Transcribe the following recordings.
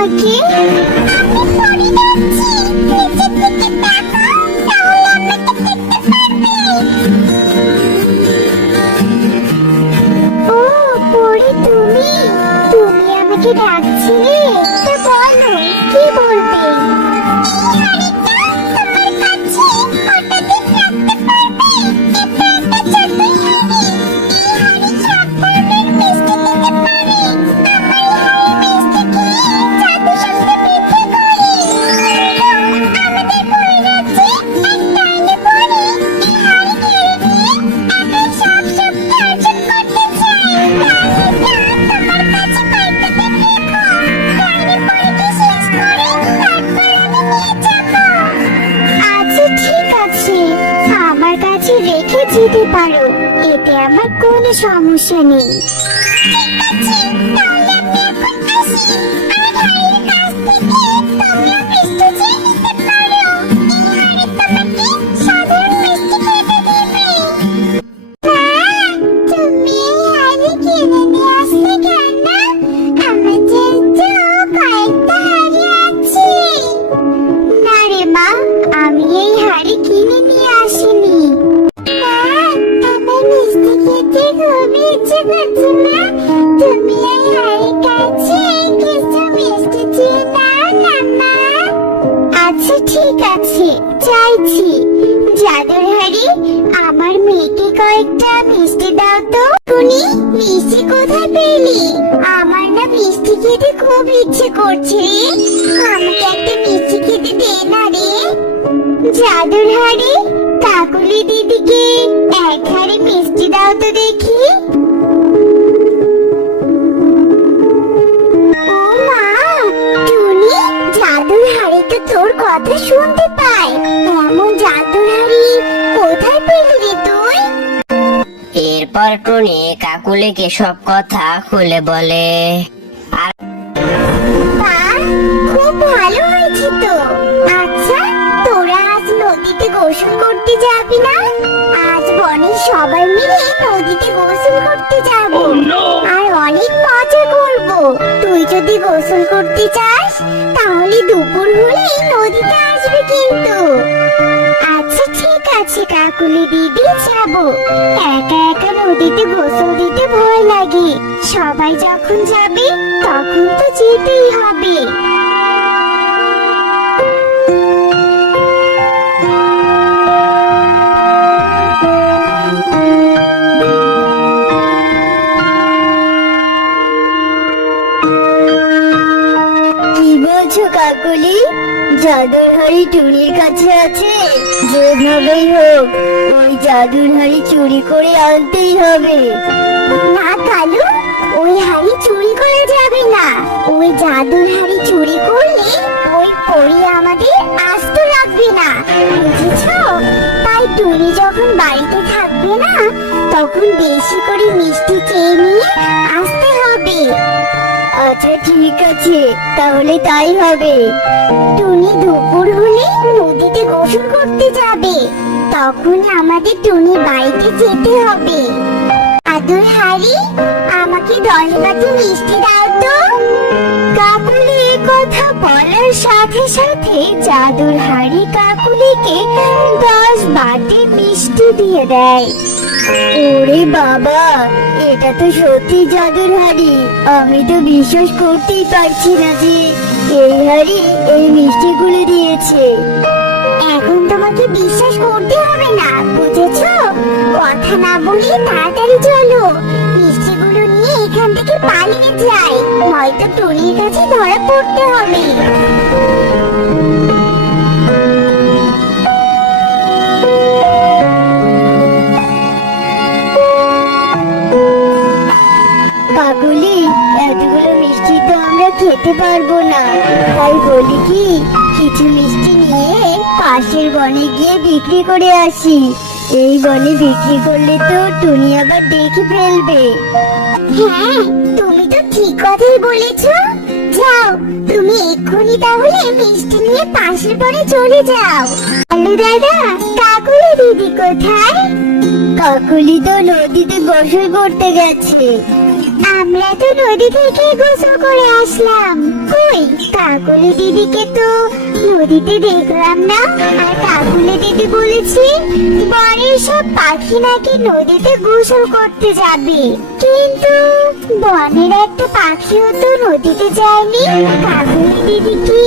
আমাকে? আমি পড়ে যাচ্ছি, নিচের দিকে তাকাও, তাহলে আমাকে দেখতে পারবে। ও পড়ে, তুমি তুমি আমাকে ডাকছিলে? তো বলো, কি বলবে? রেখে যেতে পারো, এতে আমার কোনো সমস্যা নেই। আমি এই হাড়ি কিনে নিয়ে আসিনি। আমার মিষ্টি খেতে খুব ইচ্ছে করছে মা, তুমি এই হাড়ির কাছে কিছু মিষ্টি চেয়ে নাও না মা। আচ্ছা ঠিক আছে, চাইছি। জাদুর হাড়ি, আমার মেয়েকে কয়েকটা মিষ্টি দাও তো। টুনি, মিষ্টি কোথায় পেলি? আমার না মিষ্টি খেতে খুব ইচ্ছে করছে রে, আমাকে একটা মিষ্টি খেতে দে না রে। জাদুর হাড়ি, কাকুলি দিদিকে এক হাড়ি মিষ্টি দাও তো দেখি। ও মা, টুনি, জাদুর হাড়ি তো তোর কথা শুনতে পায়, এমন জাদুর হাড়ি কোথায় পেলি রে তুই? এরপর টুনি কাকুলিকে সব কথা খুলে বলে। আর মা, খুব ভালো হয়েছে তো। আচ্ছা, তোরা আজ নদীতে গোসল করতে যাবি না? আজ বনের সবাই মিলে নদীতে গোসল করতে যাব, আর অনেক মজা করব। তুই যদি গোসল করতে চাস তাহলে দুপুর হলেই নদীতে আসবে কিন্তু। আচ্ছা ঠিক আছে কাকুলি দিদি, যাব। একা একা নদীতে গোসল দিতে ভয় লাগে, সবাই যখন যাবে তখন তো যেতেই হবে। কি বলছো কাকুলি? জাদুর হাড়ি টুনির কাছে আছে? যেভাবেই হোক ওই জাদুর হাড়ি চুরি করে আনতেই হবে। না কালু, ওই হাড়ি চুরি করা যাবে না। ওই জাদুর হাড়ি চুরি করলে ওই পরী আমাদের আস্ত রাখবে না, বুঝেছো? তাই টুনি যখন বাড়িতে থাকবে না তখন বেশি করে মিষ্টি চেয়ে নিয়ে আসতে হবে। আচ্ছা ঠিক আছে, তাহলে তাই হবে। টুনি দুপুর হলে নদীতে গোসল করতে যাবে, তখন আমাদের টুনি বাড়িতে যেতে হবে। জাদুর হাড়ি, আমাকে 10 বাটি মিষ্টি দাও তো। কাকুলি এই কথা বলার সাথে সাথে জাদুর হাড়ি কাকুলিকে 10 বাটি মিষ্টি দিয়ে দেয়। ওরে বাবা, এটা তো সত্যি জাদুর হাড়ি। আমি তো বিশ্বাস করতেই পারছি না যে এই হাড়ি এই মিষ্টিগুলো দিয়েছে। এখন তোমাকে বিশ্বাস করতে হবে না, বুঝেছো? কথা না বলে তাড়াতাড়ি চলো, মিষ্টিগুলো নিয়ে এখান থেকে পালিয়ে যাই, নয়তো টুনির কাছে ধরা পড়তে হবে। কাকুলি, এতগুলো মিষ্টি তো আমরা খেতে পারবো না, তাই বলি কি কিছু মিষ্টি নিয়ে পাশের বনে গিয়ে বিক্রি করে আসি। এই বনে বিক্রি করলে তো টুনি আবার দেখে ফেলবে। হ্যাঁ, তুমি তো ঠিক কথাই বলেছো। যাও, তুমি এক্ষুনি তাহলে মিষ্টি নিয়ে পাশের বনে চলে যাও। হ্যালো দাদা, কাকুলি দিদি কোথায়? কাকুলি তো নদীতে গোসল করতে গেছে। আমরা তো নদী থেকে গোসল করে আসলাম। কই, কাকুলি দিদিকে তো নদীতে দেখলাম না। আর কাকুলি দিদি বলেছে বনের সব পাখি নাকি নদীতে গোসল করতে যাবে, কিন্তু বনের একটা পাখিও তো নদীতে যায়নি। কাকুলি দিদি কি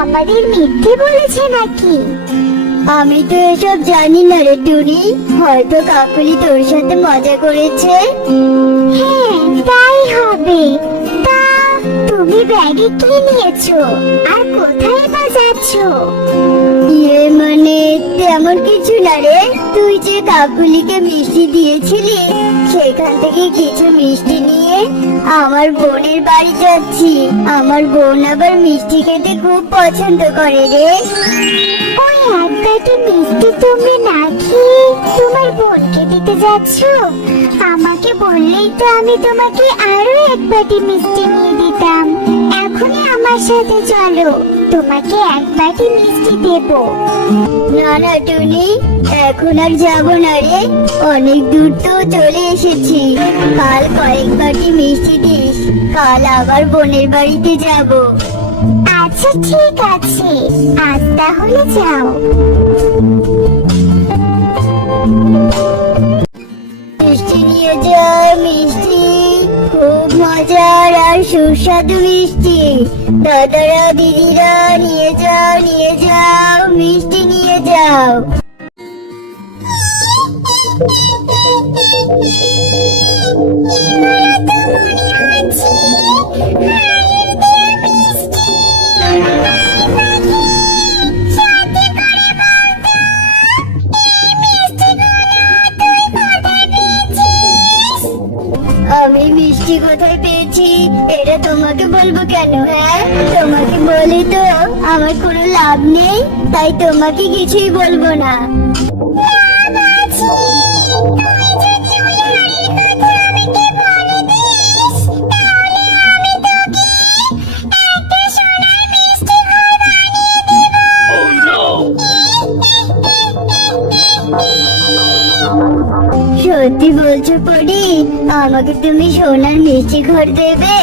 আমাদের মিথ্যে বলেছে নাকি? আমি তো এসব জানি না রে টুনি, হয়তো কাকুলি তোর সাথে মজা করেছে। হ্যাঁ, তাই হবে। তা তুমি ব্যাগে কি নিয়েছো আর কোথায় বা যাচ্ছো? মানে তেমন কিছু না রে, তুই যে কাকুলিকে মিষ্টি দিয়েছিলি সেখান থেকে কিছু মিষ্টি নিয়ে আমার বোনের বাড়ি যাচ্ছি। আমার বোন আবার মিষ্টি খেতে খুব পছন্দ করে রে। ওই এক বাটি মিষ্টি তুমি না খেয়ে তোমার বোনকে দিতে যাচ্ছো? আমাকে বললেই তো আমি তোমাকে আরো এক বাটি মিষ্টি নিয়ে দিতাম। এখনই আমার সাথে চলো, তোমাকে এক বাটি মিষ্টি দেবো। না না টুনি, এখন আর যাবো না রে, অনেক দূর তো চলে এসেছি। কাল কয়েক বাটি মিষ্টি দিস, কাল আবার বোনের বাড়িতে যাব। আচ্ছা ঠিক আছে, আজ তাহলে যাও। মিষ্টি নিয়ে যা, মিষ্টি খুব মজার আর সুস্বাদু মিষ্টি। দাদারা দিদিরা নিয়ে যাও, নিয়ে যাও, মিষ্টি নিয়ে যাও। আমি মিষ্টি কোথায় পেয়েছি এটা তোমাকে বলবো কেন? হ্যাঁ, তোমাকে বলি তো আমার কোনো লাভ নেই, তাই তোমাকে কিছুই বলবো না। সত্যি বলছো পরি, আমাকে তুমি সোনার মিষ্টি ঘর দেবে?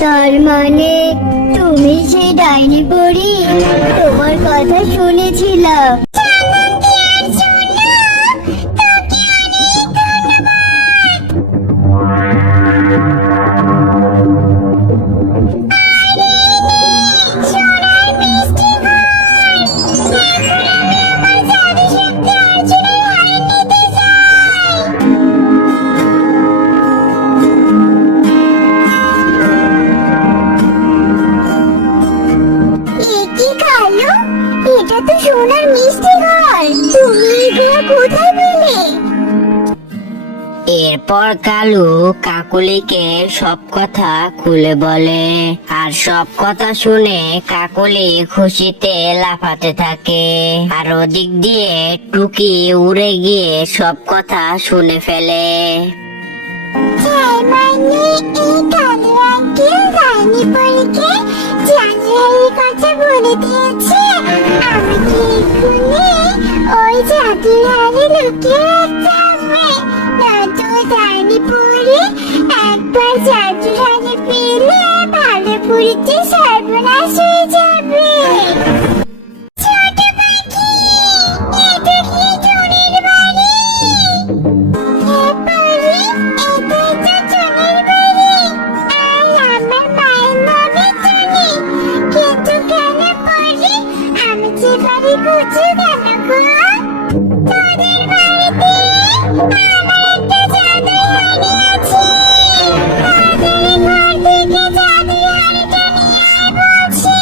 তার মানে তুমি সেই ডাইনি পরি, তোমার কথা শুনেছিলাম। এটা তো সোনার মিষ্টি ঘর, তুমি এগুলো কোথায় পেলে? এরপর কালু কাকুলিকে সব কথা খুলে বলে, আর সব কথা শুনে কাকুলি খুশিতে লাফাতে থাকে। আর ওদিক দিয়ে টুকি উড়ে গিয়ে সব কথা শুনে ফেলে। তাই মানে এই কালু আঙ্কেল ডাইনি পরীকে জাদুর কথা বলে দিয়েছে। আমি কি এক্ষুনি ওই জাদুর হাড়ি লুকিয়ে রাখতে হবে? নয়তো ডাইনি পরি একবার জাদুর হাড়ি পেলে ভালো পুরীতে সর্বনাশ হয়ে যাবে। ছোট পাখি, এটা কি চোরের বাড়ি? হ্যাঁ পরি, এটাই তো চোরের বাড়ি। আর আমার মায়ের নামে চুনি। কিন্তু কেন পরি, আমি যে বাড়ি খুঁজছি কেন গো? তোদের বাড়িতে আমার একটা জাদুর হাড়ি আছে। তাড়াতাড়ি ঘর থেকে জাদুর হাড়িটা নিয়ে আয় বলছি।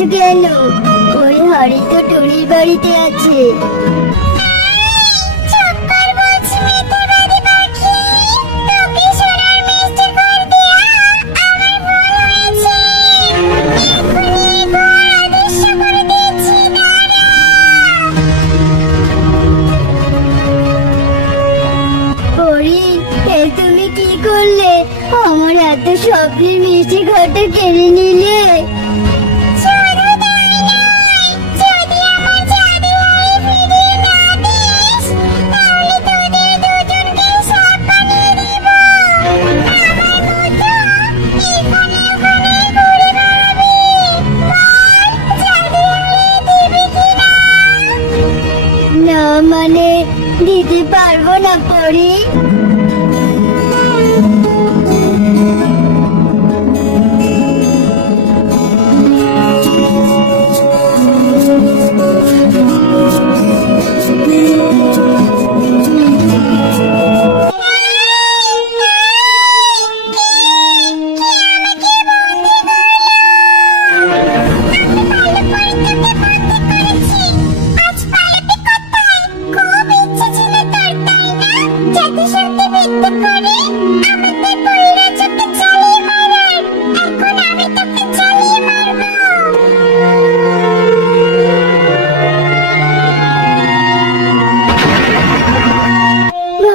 করছো কেন? ওই হাড়ি তো টুনির বাড়িতে আছে। পরি, এ তুমি কি করলে? আমার এত স্বপ্নের মিষ্টি ঘরটা কেড়ে নিলে। না মানে, দিতে পারবো না পরি।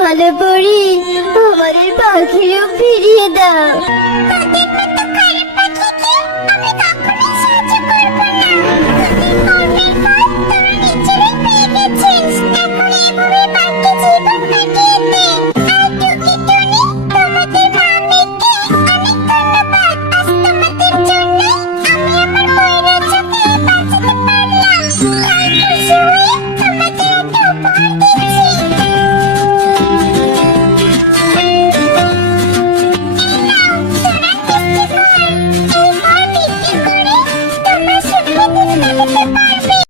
ভালো পরি, আমাদের পাখিরও ফিরিয়ে দাও।